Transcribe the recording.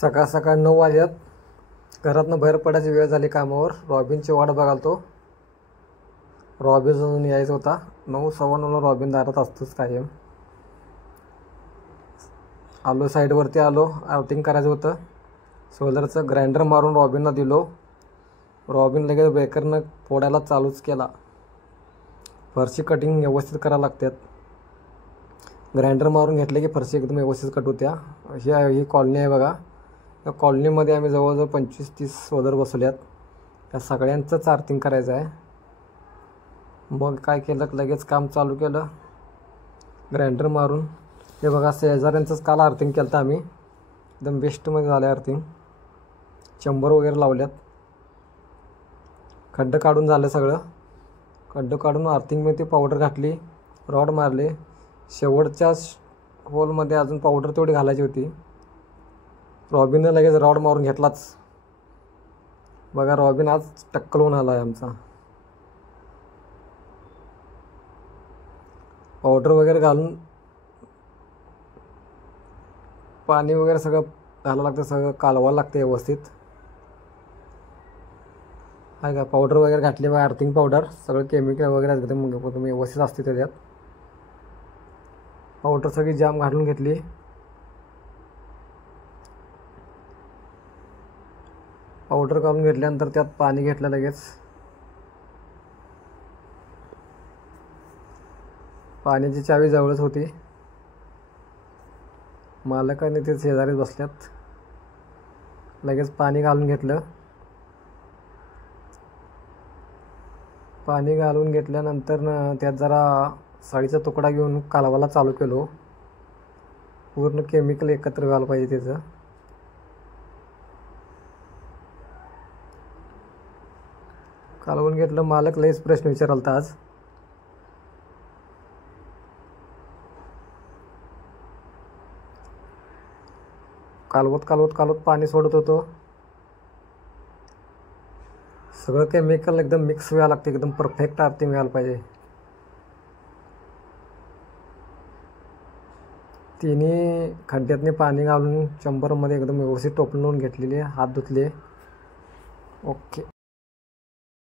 सकाळ सकाळ 9 वाजल्यात. घरातनं बाहेर पडायची वेळ झाली कामावर. रॉबिनची वाट बघालतो. रॉबिन अजून यायचा होता. 9 सव्वा 9ला रॉबिन दारात असतोच कायम. आलो साईडवरती आलो. आउटिंग करायचं होतं. सोलरचं ग्राइंडर मारून रॉबिनला दिलो. रॉबिन लगेच ब्रेकरनं फोडायला चालूच केला. फरशी कटिंग व्यवस्थित करायला लागतात. ग्राइंडर मारून घेतले की फरशी एकदम व्यवस्थित कट होत्या. ही कॉलनी आहे बघा. या कॉलनीमध्ये आम्ही जवळजवळ 25-30 सोलर बसवल्यात. त्या सगळ्यांचंच आर्थिंग करायचं आहे. मग काय केलं, लगेच काम चालू केलं ग्राइंडर मारून. हे बघा, शेजाऱ्यांचंच काल आर्थिंग केलं होतं आम्ही. एकदम बेस्टमध्ये झालं आहे आर्थिंग. चंबर वगैरे लावल्यात. खड्डं काढून झालं सगळं. खड्डं काढून आर्थिंगमध्ये पावडर घातली, रॉड मारले. शेवटच्या होलमध्ये अजून पावडर तेवढी घालायची होती. रॉबिननं लगेच रॉड मारून घेतलाच. बघा, रॉबिन आज टक्कल होऊन आला आहे आमचा. पावडर वगैरे घालून पाणी वगैरे सगळं घालावं लागतं. सगळं कालवायला लागतं व्यवस्थित. आहे का, पावडर वगैरे घातली बघा, आर्थिंग पावडर. सगळं केमिकल वगैरे एकदम व्यवस्थित असते त्याच्यात. पावडर सगळी जाम घालून घेतली. पावडर घालून घेतल्यानंतर त्यात पाणी घेतलं लगेच. पाण्याची चावी जवळच होती. मालकाने ते शेजारीच बसल्यात. लगेच पाणी घालून घेतलं. पाणी घालून घेतल्यानंतर त्यात जरा साडीचा तुकडा घेऊन कालवायला चालू केलो. पूर्ण केमिकल एकत्र व्हायला पाहिजे त्याचं. कालवून घेतलं. मालक लयच प्रश्न विचारालता आज. कालवत पाणी सोडत होतो. सगळं केमिकल एकदम मिक्स व्हायला लागते. एकदम परफेक्ट आर्थिंग व्हायला पाहिजे. तिन्ही खड्ड्यातने पाणी घालून चंबरमध्ये एकदम व्यवस्थित टोपलून घेतलेले. हात धुतले. ओके.